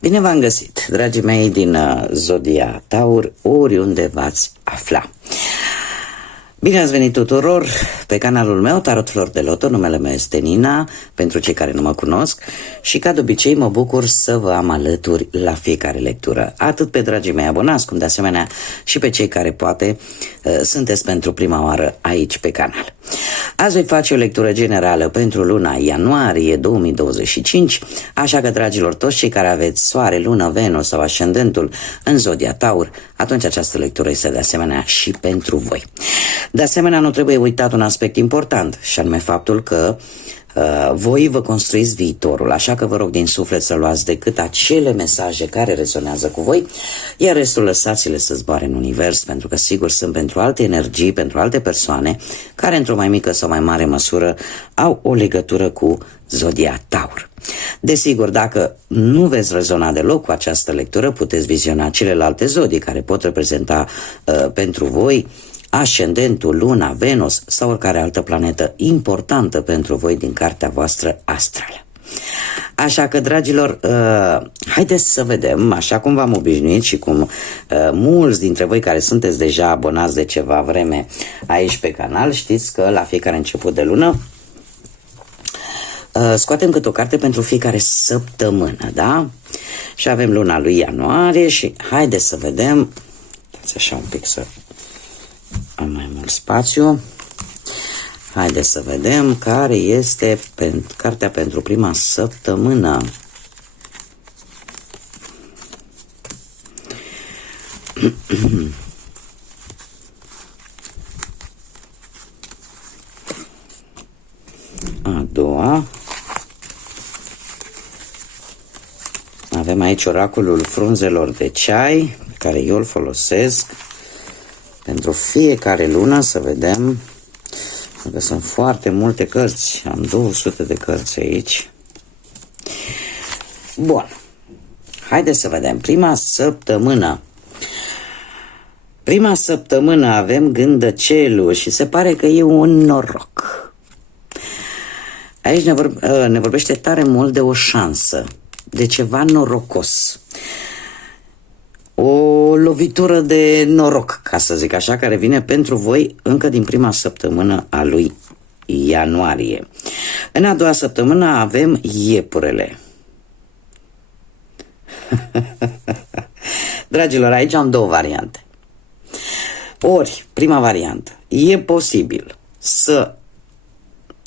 Bine v-am găsit, dragii mei din Zodia Taur, oriunde v-ați afla. Bine ați venit tuturor pe canalul meu, Tarot Flori de Loto. Numele meu este Nina, pentru cei care nu mă cunosc, și ca de obicei mă bucur să vă am alături la fiecare lectură, atât pe dragii mei abonați, cum de asemenea și pe cei care poate sunteți pentru prima oară aici pe canal. Azi voi face o lectură generală pentru luna ianuarie 2025, așa că, dragilor, toți cei care aveți soare, lună, Venus sau ascendentul în Zodia Taur, atunci această lectură este de asemenea și pentru voi. De asemenea, nu trebuie uitat un aspect important, și anume faptul că voi vă construiți viitorul, așa că vă rog din suflet să luați decât acele mesaje care rezonează cu voi, iar restul lăsați-le să zboare în univers, pentru că sigur sunt pentru alte energii, pentru alte persoane care într-o mai mică sau mai mare măsură au o legătură cu Zodia Taur. Desigur, dacă nu veți rezona deloc cu această lectură, puteți viziona celelalte zodii care pot reprezenta pentru voi ascendentul, luna, Venus sau oricare altă planetă importantă pentru voi din cartea voastră astrală. Așa că, dragilor, haideți să vedem, așa cum v-am obișnuit și cum mulți dintre voi care sunteți deja abonați de ceva vreme aici pe canal, știți că la fiecare început de lună scoatem câte o carte pentru fiecare săptămână, da? Și avem luna lui ianuarie și haideți să vedem, așa un pic să am mai mult spațiu. Haideți să vedem care este cartea pentru prima săptămână. A doua. Avem aici oracolul frunzelor de ceai, pe care eu îl folosesc pentru fiecare lună, să vedem, pentru că sunt foarte multe cărți, am 200 de cărți aici. Bun, haideți să vedem, prima săptămână. Prima săptămână avem gândăcelul și se pare că e un noroc. Aici ne vorbește tare mult de o șansă, de ceva norocos. O lovitură de noroc, ca să zic așa, care vine pentru voi încă din prima săptămână a lui ianuarie. În a doua săptămână avem iepurele. Dragilor, aici am două variante. Ori, prima variantă, e posibil să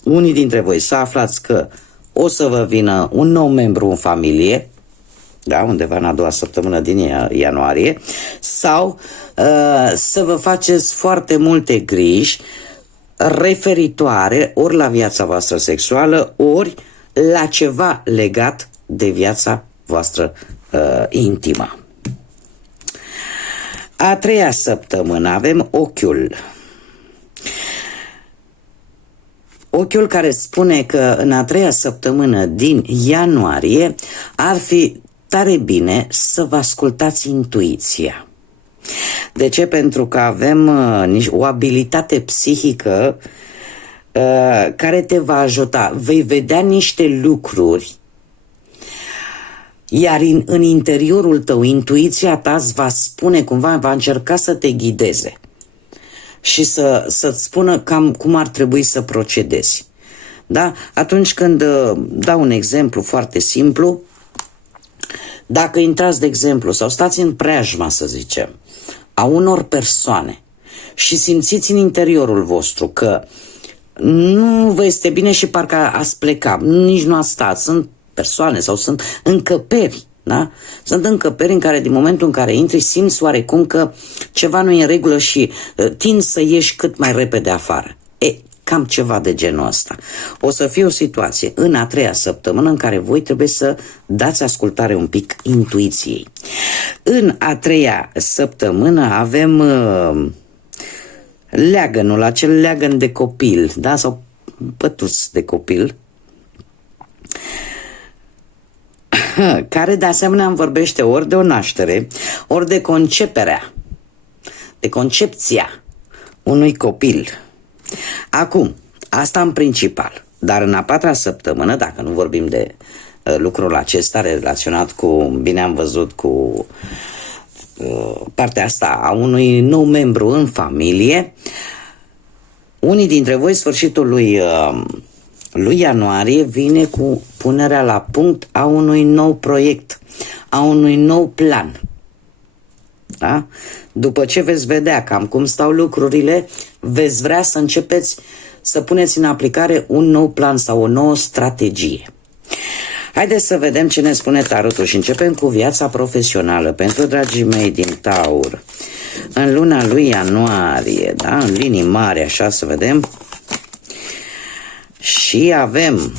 unii dintre voi să aflați că o să vă vină un nou membru în familie, da, undeva în a doua săptămână din ianuarie, sau să vă faceți foarte multe griji referitoare ori la viața voastră sexuală, ori la ceva legat de viața voastră intimă. A treia săptămână avem ochiul. Ochiul care spune că în a treia săptămână din ianuarie ar fi tare bine să vă ascultați intuiția. De ce? Pentru că avem o abilitate psihică care te va ajuta. Vei vedea niște lucruri, iar în interiorul tău, intuiția ta îți va spune cumva, va încerca să te ghideze și să-ți spună cam cum ar trebui să procedezi. Da? Atunci când dau un exemplu foarte simplu, dacă intrați, de exemplu, sau stați în preajma, să zicem, a unor persoane și simțiți în interiorul vostru că nu vă este bine și parcă ați pleca, nici nu ați stat, sunt persoane sau sunt încăperi, da? Sunt încăperi în care din momentul în care intri simți oarecum că ceva nu e în regulă și tinzi să ieși cât mai repede afară. Cam ceva de genul ăsta. O să fie o situație în a treia săptămână în care voi trebuie să dați ascultare un pic intuiției. În a treia săptămână avem leagănul, acel leagăn de copil, da? Sau pătuț de copil, care de asemenea îmi vorbește ori de o naștere, ori de conceperea, de concepția unui copil. Acum, asta în principal, dar în a patra săptămână, dacă nu vorbim lucrul acesta relaționat cu, bine am văzut, cu partea asta a unui nou membru în familie. Unii dintre voi, sfârșitul lui ianuarie, vine cu punerea la punct a unui nou proiect, a unui nou plan. Da? După ce veți vedea cam cum stau lucrurile, veți vrea să începeți să puneți în aplicare un nou plan sau o nouă strategie. Haideți să vedem ce ne spune tarotul și începem cu viața profesională pentru dragii mei din Taur. În luna lui ianuarie, da? În linii mari, așa să vedem. Și avem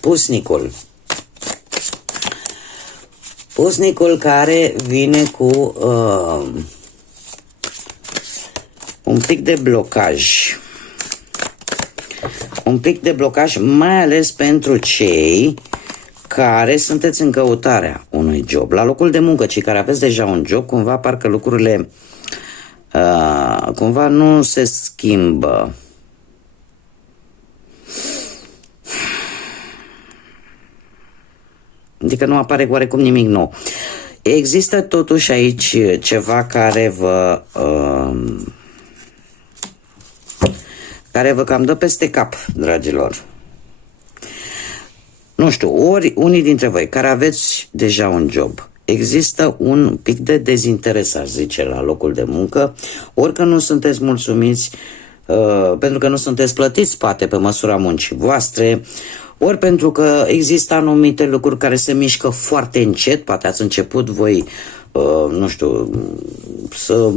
pusnicul. Pusnicul care vine cu un pic de blocaj. Un pic de blocaj, mai ales pentru cei care sunteți în căutarea unui job. La locul de muncă, cei care aveți deja un job, cumva parcă lucrurile cumva nu se schimbă. Adică nu apare oarecum nimic nou. Există totuși aici ceva care vă cam dă peste cap, dragilor. Nu știu, ori unii dintre voi care aveți deja un job, există un pic de dezinteres, aș zice, la locul de muncă, ori că nu sunteți mulțumiți pentru că nu sunteți plătiți, poate, pe măsura muncii voastre, ori pentru că există anumite lucruri care se mișcă foarte încet, poate ați început voi, nu știu, să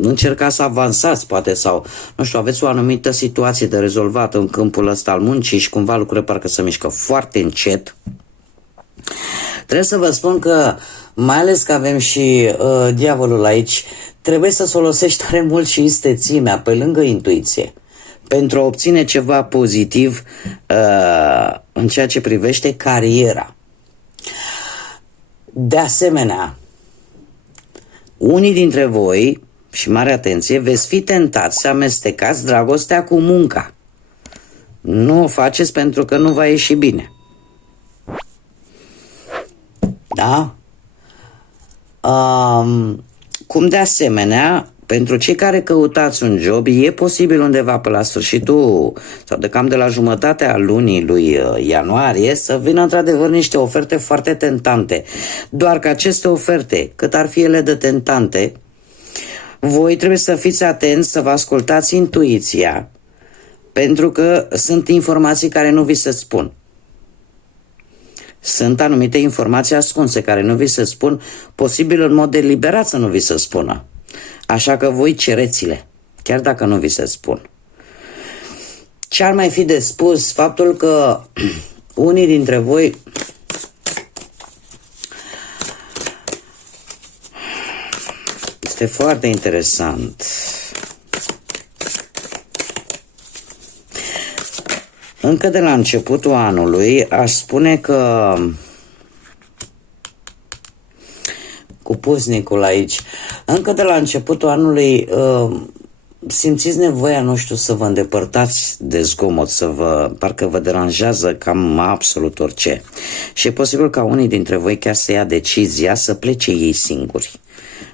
încercați să avansați, poate, sau, nu știu, aveți o anumită situație de rezolvat în câmpul ăsta al muncii și cumva lucrurile parcă se mișcă foarte încet. Trebuie să vă spun că, mai ales că avem și diavolul aici, trebuie să folosești tare mult și istețimea, pe lângă intuiție, pentru a obține ceva pozitiv în ceea ce privește cariera. De asemenea, unii dintre voi, și mare atenție, veți fi tentați să amestecați dragostea cu munca. Nu o faceți pentru că nu va ieși bine. Da? Cum de asemenea, pentru cei care căutați un job, e posibil undeva pe la sfârșitul sau de cam de la jumătatea lunii lui ianuarie să vină într-adevăr niște oferte foarte tentante. Doar că aceste oferte, cât ar fi ele de tentante, voi trebuie să fiți atenți, să vă ascultați intuiția, pentru că sunt informații care nu vi se spun. Sunt anumite informații ascunse care nu vi se spun, posibil în mod deliberat să nu vi se spună. Așa că voi cereți-le, chiar dacă nu vi se spun. Ce ar mai fi de spus? Faptul că unii dintre voi este foarte interesant. Încă de la începutul anului aș spune că cu pusnicul aici, încă de la începutul anului simțiți nevoia, nu știu, să vă îndepărtați de zgomot, parcă vă deranjează cam absolut orice. Și e posibil ca unii dintre voi chiar să ia decizia să plece ei singuri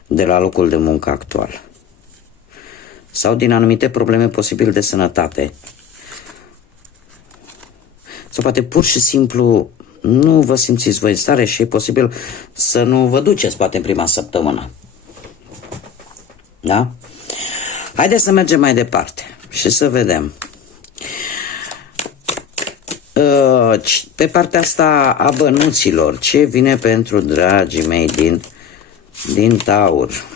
de la locul de muncă actual. Sau din anumite probleme posibil de sănătate. Sau poate pur și simplu nu vă simțiți voi în stare și e posibil să nu vă duceți poate în prima săptămână. Da? Haideți să mergem mai departe și să vedem. Pe partea asta a bănuților, ce vine pentru dragii mei din Taur?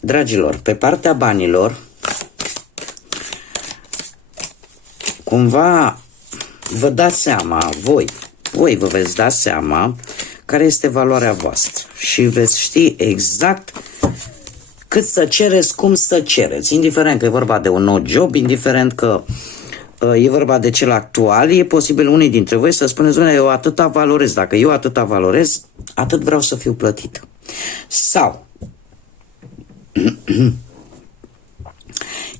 Dragilor, pe partea banilor, cumva vă dați seama, voi vă veți da seama care este valoarea voastră și veți ști exact cât să cereți, cum să cereți, indiferent că e vorba de un nou job, indiferent că e vorba de cel actual, e posibil unii dintre voi să spuneți, eu atâta valorez, dacă eu atâta valorez, atât vreau să fiu plătit. Sau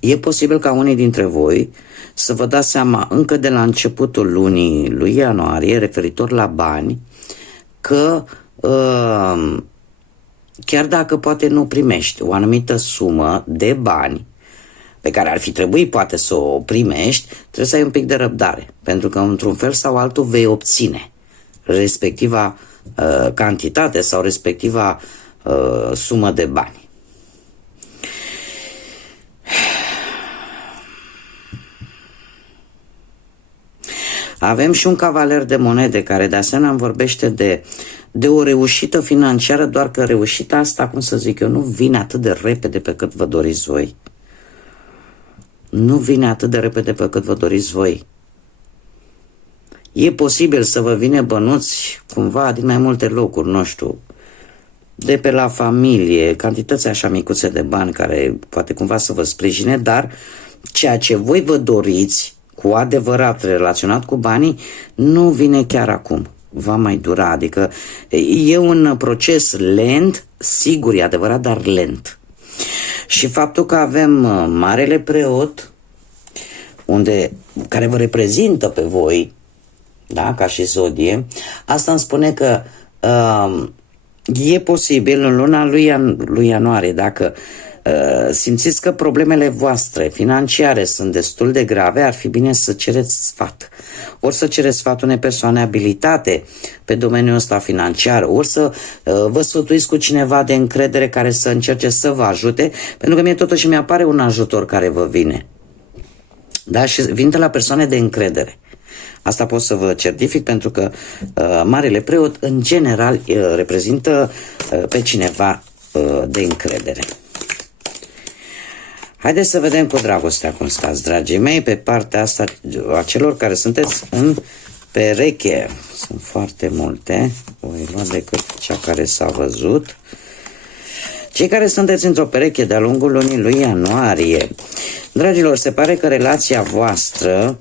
E posibil ca unii dintre voi să vă dați seama încă de la începutul lunii lui ianuarie, referitor la bani, că chiar dacă poate nu primești o anumită sumă de bani pe care ar fi trebuit poate să o primești, trebuie să ai un pic de răbdare, pentru că într-un fel sau altul vei obține respectiva cantitate sau respectiva sumă de bani. Avem și un cavaler de monede care de asemenea îmi vorbește de o reușită financiară, doar că reușita asta, cum să zic eu, nu vine atât de repede pe cât vă doriți voi. Nu vine atât de repede pe cât vă doriți voi. E posibil să vă vină bănuți cumva din mai multe locuri, nu știu, de pe la familie, cantități așa micuțe de bani care poate cumva să vă sprijine, dar ceea ce voi vă doriți cu adevărat relaționat cu banii nu vine chiar acum. Va mai dura, adică e un proces lent, sigur e adevărat, dar lent. Și faptul că avem Marele Preot, care vă reprezintă pe voi, da, ca și zodie, asta îmi spune că e posibil în luna lui ianuarie, dacă simțiți că problemele voastre financiare sunt destul de grave, ar fi bine să cereți sfat. Ori să cereți sfatul unei persoane abilitate pe domeniul ăsta financiar, ori să vă sfătuiți cu cineva de încredere care să încerce să vă ajute, pentru că mie totuși mi-apare un ajutor care vă vine. Da? Și vin de la persoane de încredere. Asta pot să vă certific, pentru că Marele Preot în general reprezintă pe cineva de încredere. Haideți să vedem cu dragostea cum stați, dragii mei, pe partea asta a celor care sunteți în pereche. Sunt foarte multe, voi lua decât cea care s-a văzut. Cei care sunteți într-o pereche de-a lungul lunii lui ianuarie, dragilor, se pare că relația voastră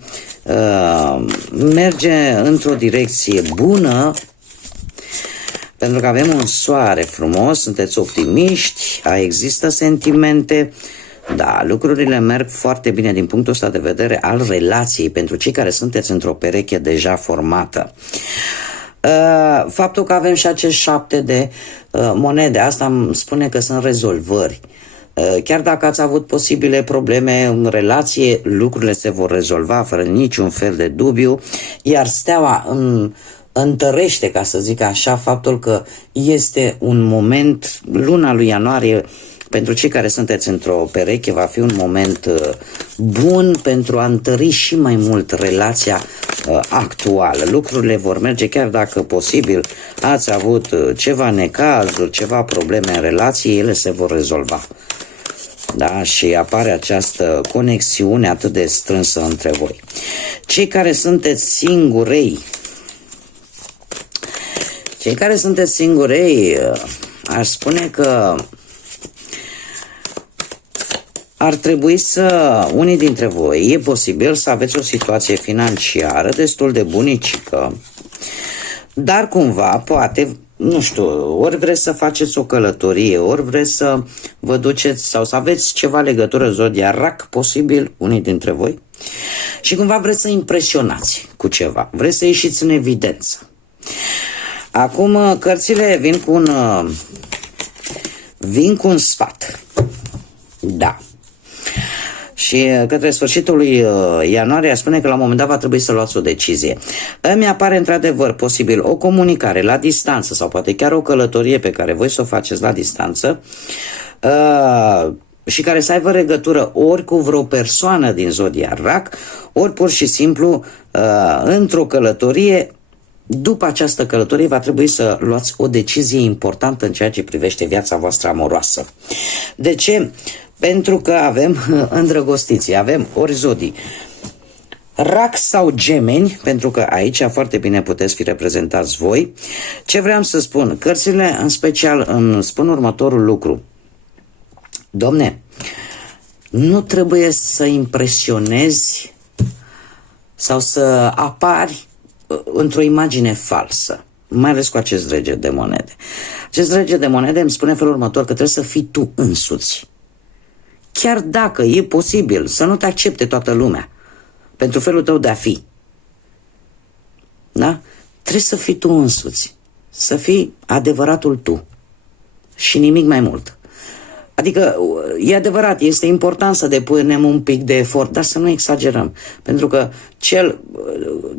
merge într-o direcție bună, pentru că avem un soare frumos, sunteți optimiști, există sentimente. Da, lucrurile merg foarte bine din punctul ăsta de vedere al relației pentru cei care sunteți într-o pereche deja formată. Faptul că avem și acești 7 de monede, asta îmi spune că sunt rezolvări. Chiar dacă ați avut posibile probleme în relație, lucrurile se vor rezolva fără niciun fel de dubiu, iar steaua întărește, ca să zic așa, faptul că este un moment, luna lui ianuarie, pentru cei care sunteți într-o pereche, va fi un moment bun pentru a întări și mai mult relația actuală. Lucrurile vor merge, chiar dacă posibil ați avut ceva necazuri, ceva probleme în relație, ele se vor rezolva. Da? Și apare această conexiune atât de strânsă între voi. Cei care sunteți singurei, aș spune că ar trebui unii dintre voi, e posibil să aveți o situație financiară destul de bunicică, dar cumva, poate, nu știu, ori vreți să faceți o călătorie, ori vreți să vă duceți sau să aveți ceva legătură zodia Rac, posibil, unii dintre voi, și cumva vreți să impresionați cu ceva, vreți să ieșiți în evidență. Acum, cărțile vin cu un sfat. Da. Și către sfârșitul lui ianuarie spune că la un moment dat va trebui să luați o decizie. Îmi apare într-adevăr posibil o comunicare la distanță sau poate chiar o călătorie pe care voi să o faceți la distanță și care să aibă legătură ori cu vreo persoană din zodia Rac, ori pur și simplu într-o călătorie. După această călătorie va trebui să luați o decizie importantă în ceea ce privește viața voastră amoroasă. De ce? Pentru că avem îndrăgostiții, avem ori zodii Rac sau Gemeni, pentru că aici foarte bine puteți fi reprezentați voi. Ce vreau să spun? Cărțile în special îmi spun următorul lucru. Domne, nu trebuie să impresionezi sau să apari într-o imagine falsă, mai ales cu acest rege de monede. Acest rege de monede îmi spune felul următor, că trebuie să fii tu însuți. chiar dacă e posibil să nu te accepte toată lumea pentru felul tău de a fi, da? Trebuie să fii tu însuți, să fii adevăratul tu și nimic mai mult. Adică, e adevărat, este important să depunem un pic de efort, dar să nu exagerăm, pentru că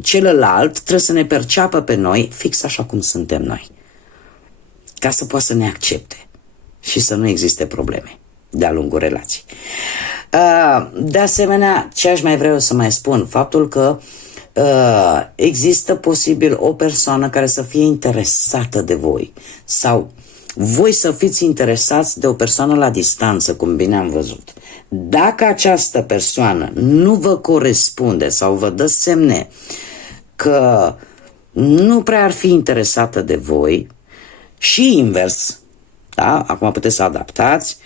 celălalt trebuie să ne perceapă pe noi fix așa cum suntem noi, ca să poată să ne accepte și să nu existe probleme de-a lungul relației. De asemenea, ce aș mai vrea să mai spun, faptul că există posibil o persoană care să fie interesată de voi sau voi să fiți interesați de o persoană la distanță, cum bine am văzut. Dacă această persoană nu vă corespunde sau vă dă semne că nu prea ar fi interesată de voi, și invers, da? Acum puteți să adaptați,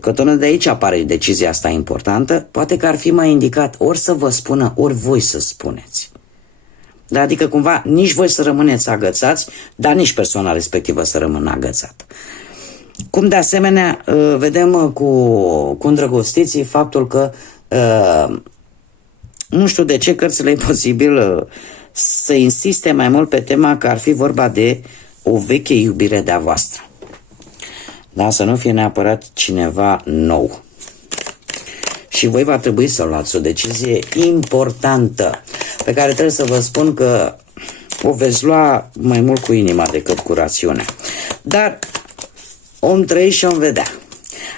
că tocmai de aici apare decizia asta importantă, poate că ar fi mai indicat ori să vă spună, ori voi să spuneți. Da? Adică cumva nici voi să rămâneți agățați, dar nici persoana respectivă să rămână agățată. Cum de asemenea vedem cu îndrăgostiții faptul că nu știu de ce cărțile e posibil să insiste mai mult pe tema că ar fi vorba de o veche iubire de-a voastră. Da? Să nu fie neapărat cineva nou. Și voi va trebui să luați o decizie importantă, pe care trebuie să vă spun că o veți lua mai mult cu inima decât cu rațiunea. Dar om trăi și om vedea.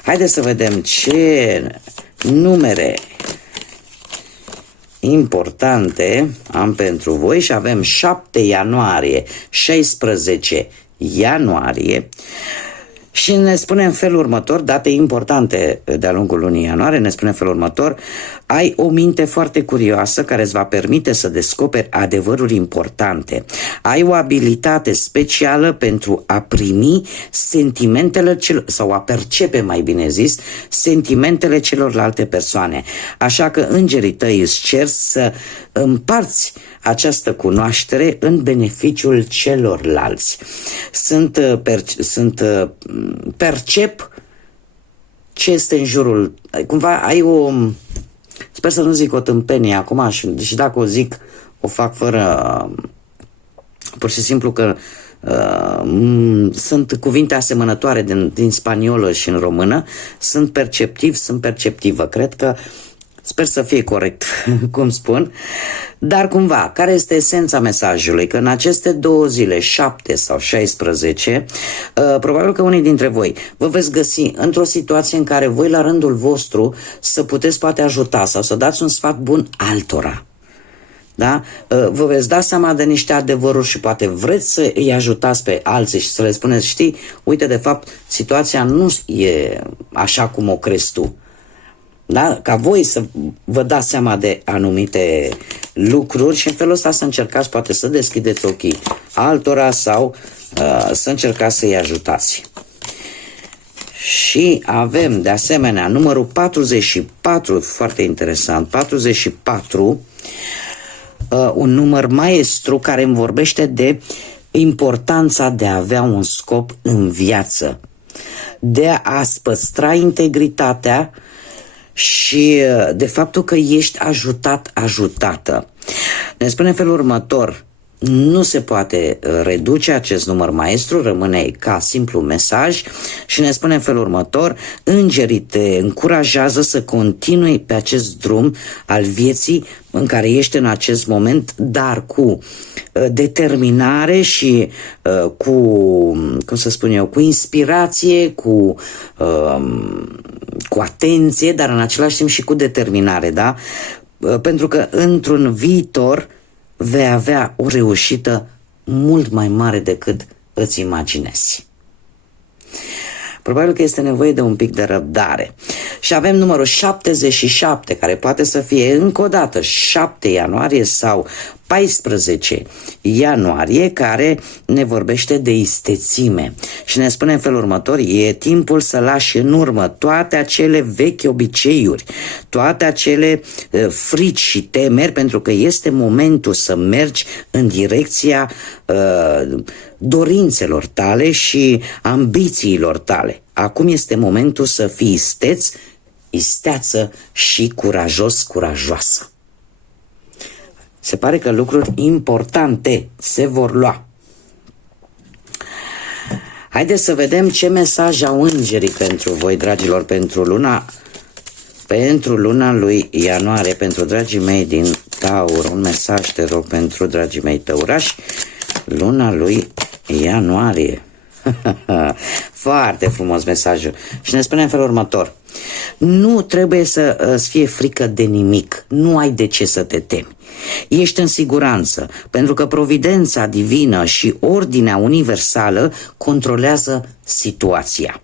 Haideți să vedem ce numere importante am pentru voi și avem 7 ianuarie, 16 ianuarie. Și ne spune în felul următor, date importante de-a lungul lunii ianuarie, ne spune în felul următor: ai o minte foarte curioasă care îți va permite să descoperi adevăruri importante. Ai o abilitate specială pentru a primi sentimentele sau a percepe, mai bine zis, sentimentele celorlalte persoane. Așa că îngerii tăi îți cer să împarți această cunoaștere în beneficiul celorlalți. Percep ce este în jurul. Cumva ai o... Sper să nu zic o tâmpenie acum și dacă o zic, o fac fără... Pur și simplu că sunt cuvinte asemănătoare din spaniolă și în română. Sunt perceptiv, sunt perceptivă. Cred că sper să fie corect, cum spun. Dar cumva, care este esența mesajului? Că în aceste 2 zile, 7 sau 16, probabil că unii dintre voi vă veți găsi într-o situație în care voi la rândul vostru să puteți poate ajuta sau să dați un sfat bun altora. Da? Vă veți da seama de niște adevăruri și poate vreți să îi ajutați pe alții și să le spuneți: știi, uite, de fapt, situația nu e așa cum o crezi tu. Da? Ca voi să vă dați seama de anumite lucruri și în felul ăsta să încercați poate să deschideți ochii altora sau să încercați să-i ajutați. Și avem de asemenea numărul 44, foarte interesant, 44, un număr maestru care îmi vorbește de importanța de a avea un scop în viață, de a-ți păstra integritatea și de faptul că ești ajutat, ajutată. Ne spune în felul următor: nu se poate reduce acest număr maestru, rămâne ca simplu mesaj și ne spune în felul următor: îngerii te încurajează să continui pe acest drum al vieții în care ești în acest moment, dar cu determinare și cu, cum să spun eu, cu inspirație, cu atenție, dar în același timp și cu determinare, da? Pentru că într-un viitor vei avea o reușită mult mai mare decât îți imaginezi. Probabil că este nevoie de un pic de răbdare. Și avem numărul 77, care poate să fie încă o dată 7 ianuarie sau 14 ianuarie, care ne vorbește de istețime. Și ne spune în felul următor: e timpul să lași în urmă toate acele vechi obiceiuri, toate acele frici și temeri, pentru că este momentul să mergi în direcția dorințelor tale și ambițiilor tale. Acum este momentul să fii isteț, isteață și curajos, curajoasă. Se pare că lucruri importante se vor lua. Haideți să vedem ce mesaj au îngerii pentru voi, dragilor, pentru luna lui ianuarie, pentru dragii mei din Taur. Un mesaj, te rog, pentru dragii mei tăurași, luna lui ianuarie. Foarte frumos mesajul. Și ne spune în felul următor: nu trebuie să îți fie frică de nimic, nu ai de ce să te temi. Ești în siguranță, pentru că providența divină și ordinea universală controlează situația.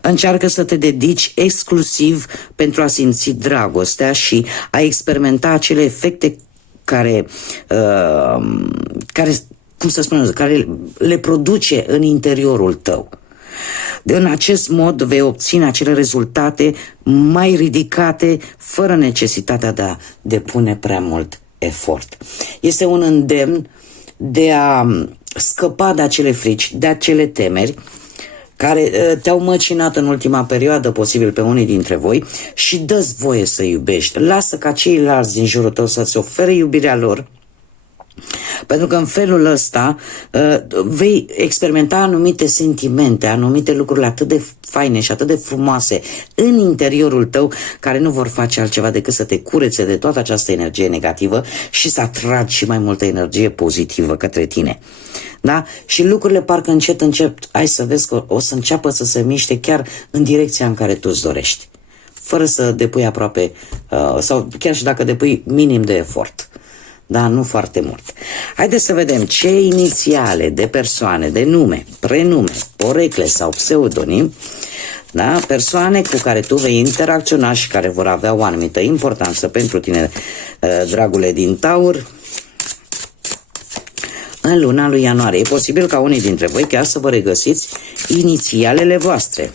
Încearcă să te dedici exclusiv pentru a simți dragostea și a experimenta acele efecte care cum să spunem, care le produce în interiorul tău. În acest mod vei obține acele rezultate mai ridicate, fără necesitatea de a depune prea mult efort. Este un îndemn de a scăpa de acele frici, de acele temeri care te-au măcinat în ultima perioadă, posibil pe unii dintre voi, și dă-ți voie să iubești. Lasă ca ceilalți din jurul tău să-ți ofere iubirea lor, pentru că în felul ăsta vei experimenta anumite sentimente, anumite lucruri atât de faine și atât de frumoase în interiorul tău, care nu vor face altceva decât să te curețe de toată această energie negativă și să atragi și mai multă energie pozitivă către tine. Da? Și lucrurile parcă încet, ai să vezi că o să înceapă să se miște chiar în direcția în care tu îți dorești, fără să depui aproape, sau chiar și dacă depui minim de efort. Da, nu foarte mult. Haideți să vedem ce inițiale de persoane, de nume, prenume, porecle sau pseudonim, da, persoane cu care tu vei interacționa și care vor avea o anumită importanță pentru tine, dragule din Taur, în luna lui ianuarie. E posibil ca unii dintre voi chiar să vă regăsiți inițialele voastre.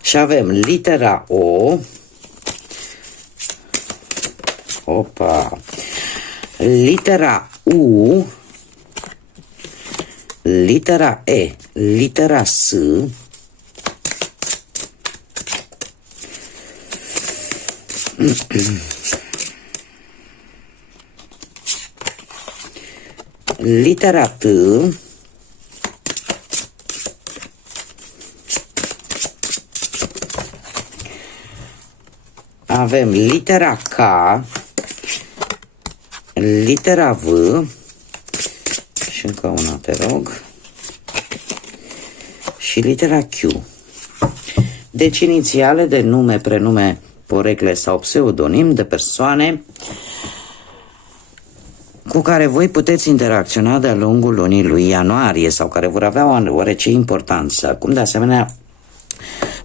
Și avem litera O, litera U, litera E, litera S, litera T, avem litera K, litera V și încă una, te rog, și litera Q. Deci inițiale de nume, prenume, porecle sau pseudonim de persoane cu care voi puteți interacționa de-a lungul lunii lui ianuarie sau care vor avea o oarece importanță, cum de asemenea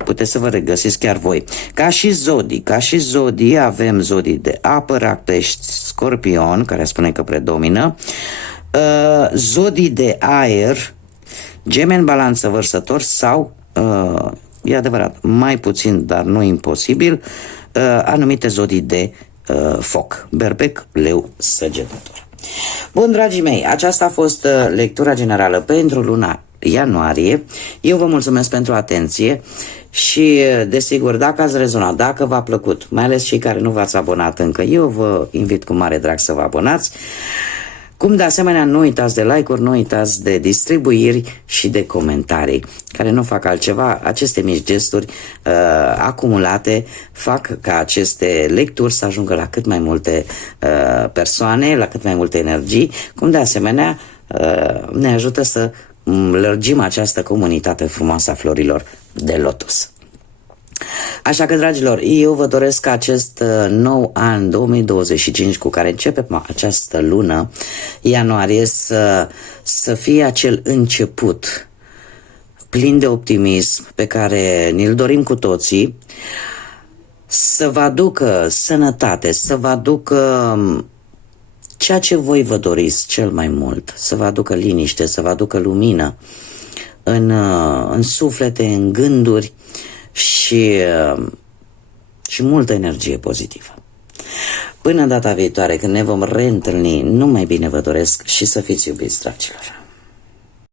puteți să vă regăsiți chiar voi. Ca și zodii avem zodii de apă, rac, pești, scorpion, care spune că predomină, zodii de aer, gemeni, balanță, vărsător sau, e adevărat, mai puțin, dar nu imposibil, anumite zodii de foc, berbec, leu, săgetător. Bun, dragii mei, aceasta a fost lectura generală pentru luna ianuarie. Eu vă mulțumesc pentru atenție și, desigur, dacă ați rezonat, dacă v-a plăcut, mai ales cei care nu v-ați abonat încă, eu vă invit cu mare drag să vă abonați. Cum de asemenea nu uitați de like-uri, nu uitați de distribuiri și de comentarii, care nu fac altceva. Aceste mici gesturi acumulate fac ca aceste lecturi să ajungă la cât mai multe persoane, la cât mai multe energii, cum de asemenea ne ajută să lărgim această comunitate frumoasă a florilor de lotus. Așa că, dragilor, eu vă doresc ca acest nou an 2025 cu care începem această lună ianuarie să fie acel început plin de optimism pe care ni-l dorim cu toții, să vă aducă sănătate, să vă aducă ceea ce voi vă doriți cel mai mult, să vă aducă liniște, să vă aducă lumină în suflete, în gânduri și multă energie pozitivă. Până data viitoare, când ne vom reîntâlni, numai bine vă doresc și să fiți iubiți, dragilor!